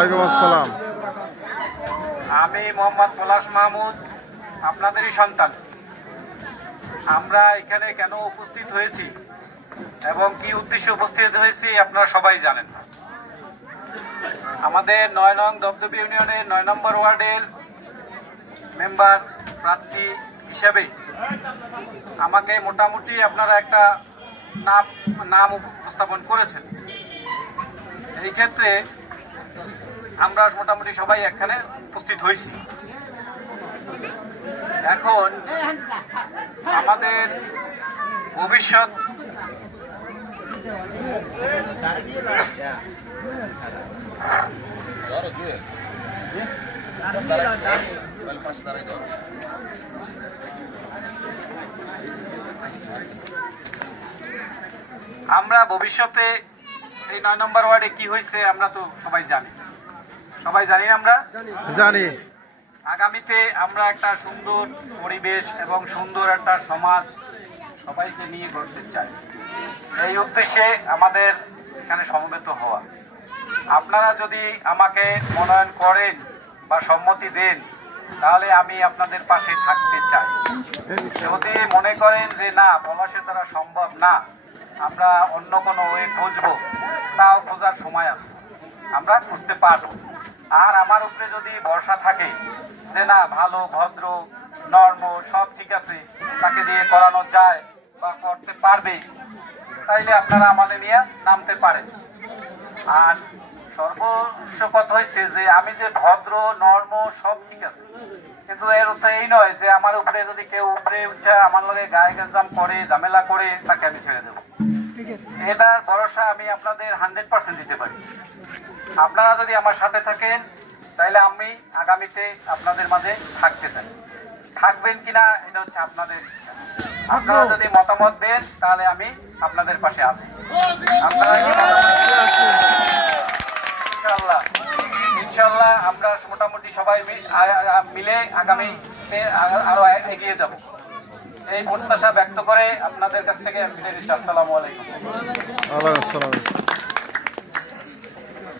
ওয়ালাইকুম আসসালাম। আমি মোহাম্মদ পলাশ মাহমুদ, আপনাদেরই সন্তান। আমরা এখানে কেন উপস্থিত হয়েছি এবং কি উদ্দেশ্যে উপস্থিত হয়েছি আপনারা সবাই জানেন। আমাদের ৯ নং দপদপ ইউনিয়নের ৯ নম্বর ওয়ার্ডের মেম্বার প্রার্থী হিসেবে আমাকে মোটামুটি আপনারা একটা নাম উপস্থাপন করেছেন। এই ক্ষেত্রে আমরা মোটামুটি সবাই এখানে উপস্থিত হয়েছি। এখন আমাদের ভবিষ্যৎ আমরা ভবিষ্যতে এই ৯ নম্বর ওয়ার্ডে কি হয়েছে আমরা তো সবাই জানি। আমরা জানি আগামীতে আমরা একটা সুন্দর পরিবেশ এবং সুন্দর একটা সমাজ সবাইকে নিয়ে গড়তে চাই। এই উদ্দেশ্যে আমাদের এখানে সমবেত হওয়া। আপনারা যদি আমাকে মনোনয়ন করেন বা সম্মতি দেন তাহলে আমি আপনাদের পাশে থাকতে চাই। যদি মনে করেন যে না, পলাশের দ্বারা সম্ভব না, আমরা অন্য কোনো ওয়ে খুঁজবো, তাও খোঁজার সময় আছে, আমরা খুঁজতে পারবো। আর আমার উপরে যদি ভরসা থাকে যে না, ভালো ভদ্র নর্ম সব ঠিক আছে, তাকে দিয়ে করানো যায় বা করতে পারবে, তাইলে আপনারা আমাদের নিয়ে নামতে পারেন। আর সর্বস্ব কথা হয়েছে যে আমি যে ভদ্র নর্ম সব ঠিক আছে, কিন্তু এর অর্থ এই নয় যে আমার উপরে যদি কেউ উপরে উঠে আমার লগে গায়ে গেঞ্জাম করে ঝামেলা করে তাকে আমি ছেড়ে দেবো। এটার ভরসা আমি আপনাদের 100% দিতে পারি। আপনারা যদি আমার সাথে থাকেন তাহলে আমি আগামীতে আপনাদের মাঝে থাকতে চাই। থাকবেন কিনা এটা হচ্ছে আপনাদের ইচ্ছা। আপনারা যদি মতামত দেন তাহলে আমি আপনাদের পাশে আছি। আপনারা ইনশাল্লাহ আমরা মোটামুটি সবাই মিলে আগামীতে আরো এগিয়ে যাব, এই প্রত্যাশা ব্যক্ত করে আপনাদের কাছ থেকে বিদায় নিচ্ছি। আসসালামু আলাইকুম। ওয়ালাইকুম আসসালাম।